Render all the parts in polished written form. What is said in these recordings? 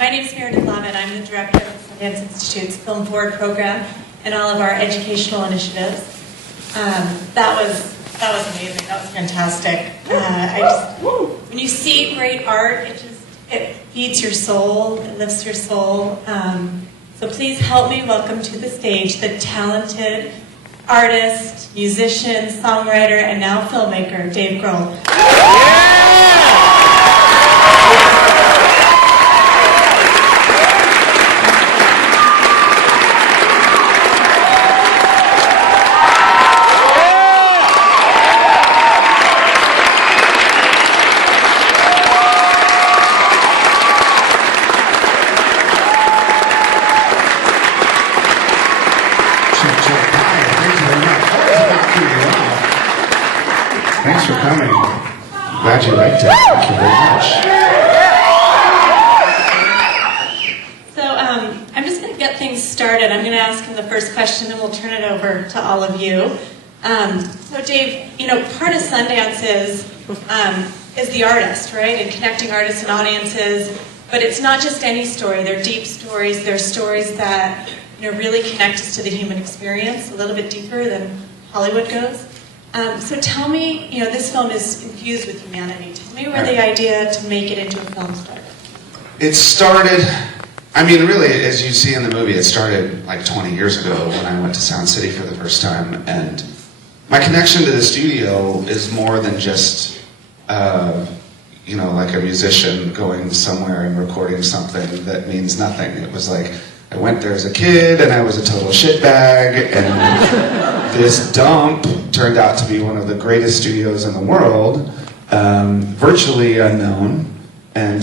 My name is Meredith Lavin. I'm the director of the Sundance Institute's Film Forward program and all of our educational initiatives. That was amazing. That was fantastic. When you see great art, it feeds your soul, it lifts your soul. So please help me welcome to the stage the talented artist, musician, songwriter, and now filmmaker, Dave Grohl. Thanks for coming. Glad you liked it. Thank you very much. So I'm just going to get things started. I'm going to ask him the first question, and we'll turn it over to all of you. So Dave, part of Sundance is the artist, right? And connecting artists and audiences. But it's not just any story. They're deep stories. They're stories that really connect us to the human experience a little bit deeper than Hollywood goes. So tell me, this film is infused with humanity. Tell me where the idea to make it into a film started. It started, really, as you see in the movie, it started like 20 years ago when I went to Sound City for the first time. And my connection to the studio is more than just, like a musician going somewhere and recording something that means nothing. It was like, I went there as a kid and I was a total shitbag, and this dump turned out to be one of the greatest studios in the world, virtually unknown, and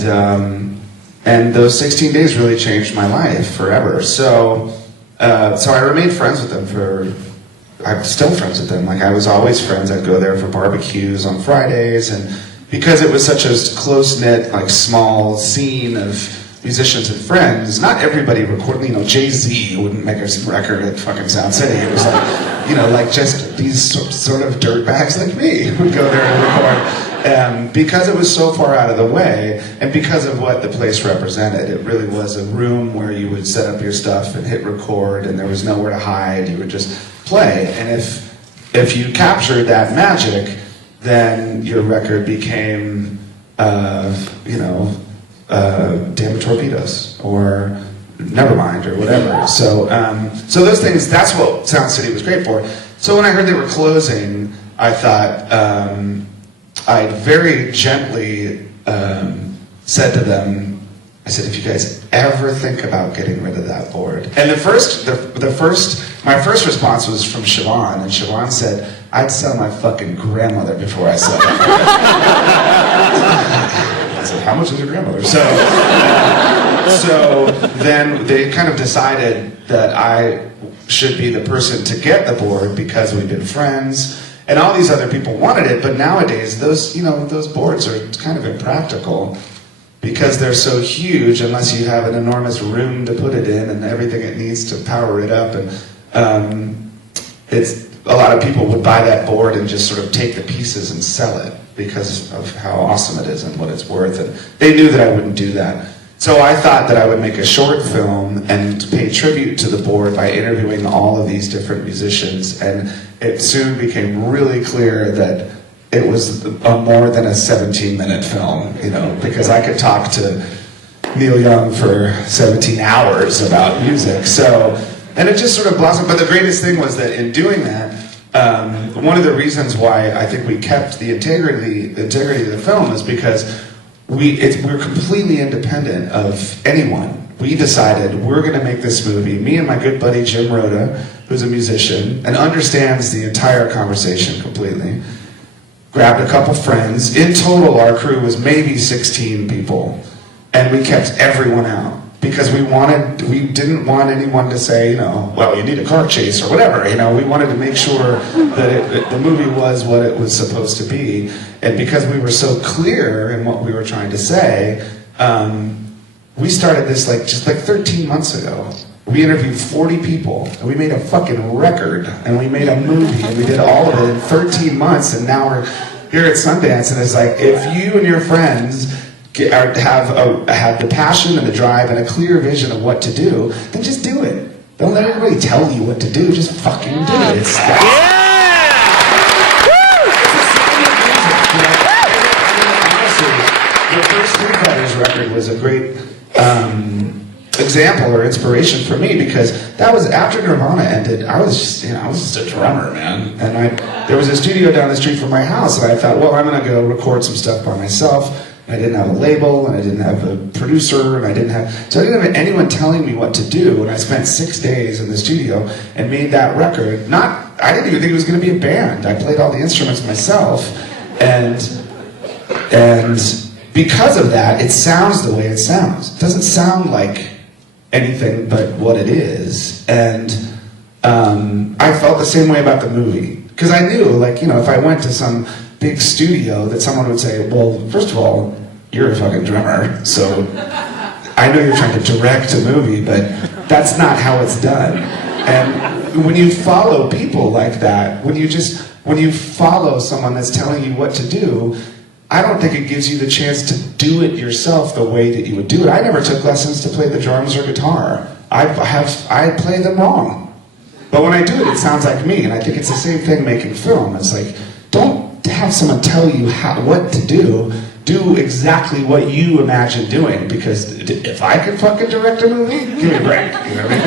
those 16 days really changed my life forever. So I remained friends with them I'm still friends with them. Like, I was always friends. I'd go there for barbecues on Fridays, and because it was such a close-knit, like, small scene of musicians and friends, not everybody recorded, Jay-Z wouldn't make a record at fucking Sound City. It was like, just these sort of dirtbags like me would go there and record. Because it was so far out of the way, and because of what the place represented, it really was a room where you would set up your stuff and hit record, and there was nowhere to hide. You would just play. And if you captured that magic, then your record became, Damn It Torpedoes, or Nevermind, or whatever. So those things, that's what Sound City was great for. So when I heard they were closing, I thought, I very gently said to them, I said, if you guys ever think about getting rid of that board. And my first response was from Siobhan, and Siobhan said, I'd sell my fucking grandmother before I sell it. I said, how much is your grandmother? So then they kind of decided that I should be the person to get the board because we've been friends, and all these other people wanted it, but nowadays those boards are kind of impractical because they're so huge unless you have an enormous room to put it in and everything it needs to power it up, and a lot of people would buy that board and just sort of take the pieces and sell it because of how awesome it is and what it's worth, and they knew that I wouldn't do that. So I thought that I would make a short film and pay tribute to the board by interviewing all of these different musicians, and it soon became really clear that it was more than a 17-minute film, because I could talk to Neil Young for 17 hours about music. And it just sort of blossomed. But the greatest thing was that in doing that, one of the reasons why I think we kept the integrity of the film is because we're completely independent of anyone. We decided we're going to make this movie. Me and my good buddy Jim Rhoda, who's a musician and understands the entire conversation completely, grabbed a couple friends. In total, our crew was maybe 16 people, and we kept everyone out because we didn't want anyone to say, well, you need a car chase or whatever. We wanted to make sure that the movie was what it was supposed to be, and because we were so clear in what we were trying to say, we started this just 13 months ago. We interviewed 40 people, and we made a fucking record, and we made a movie, and we did all of it in 13 months, and now we're here at Sundance, and it's like, if you and your friends have the passion and the drive and a clear vision of what to do, then just do it. Don't let anybody tell you what to do. Just fucking do it. It's honestly, the first Foo Fighters record was a great example or inspiration for me, because that was after Nirvana ended. I was just a drummer, man, and there was a studio down the street from my house, and I thought, well, I'm gonna go record some stuff by myself. I didn't have a label, and I didn't have a producer, and I didn't have anyone telling me what to do. And I spent 6 days in the studio and made that record. I didn't even think it was going to be a band. I played all the instruments myself, and because of that, it sounds the way it sounds. It doesn't sound like anything but what it is. And I felt the same way about the movie, because I knew, like, if I went to some big studio, that someone would say, well, first of all, you're a fucking drummer, so I know you're trying to direct a movie, but that's not how it's done. And when you follow people like that, when you follow someone that's telling you what to do, I don't think it gives you the chance to do it yourself the way that you would do it. I never took lessons to play the drums or guitar. I play them wrong. But when I do it, it sounds like me, and I think it's the same thing making film. It's like, don't have someone tell you what to do. Do exactly what you imagine doing, because if I could fucking direct a movie, give me a break. You know what I mean?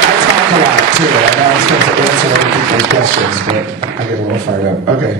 I talk a lot too. I know I'm supposed to answer other people's questions, but I get a little fired up. Okay.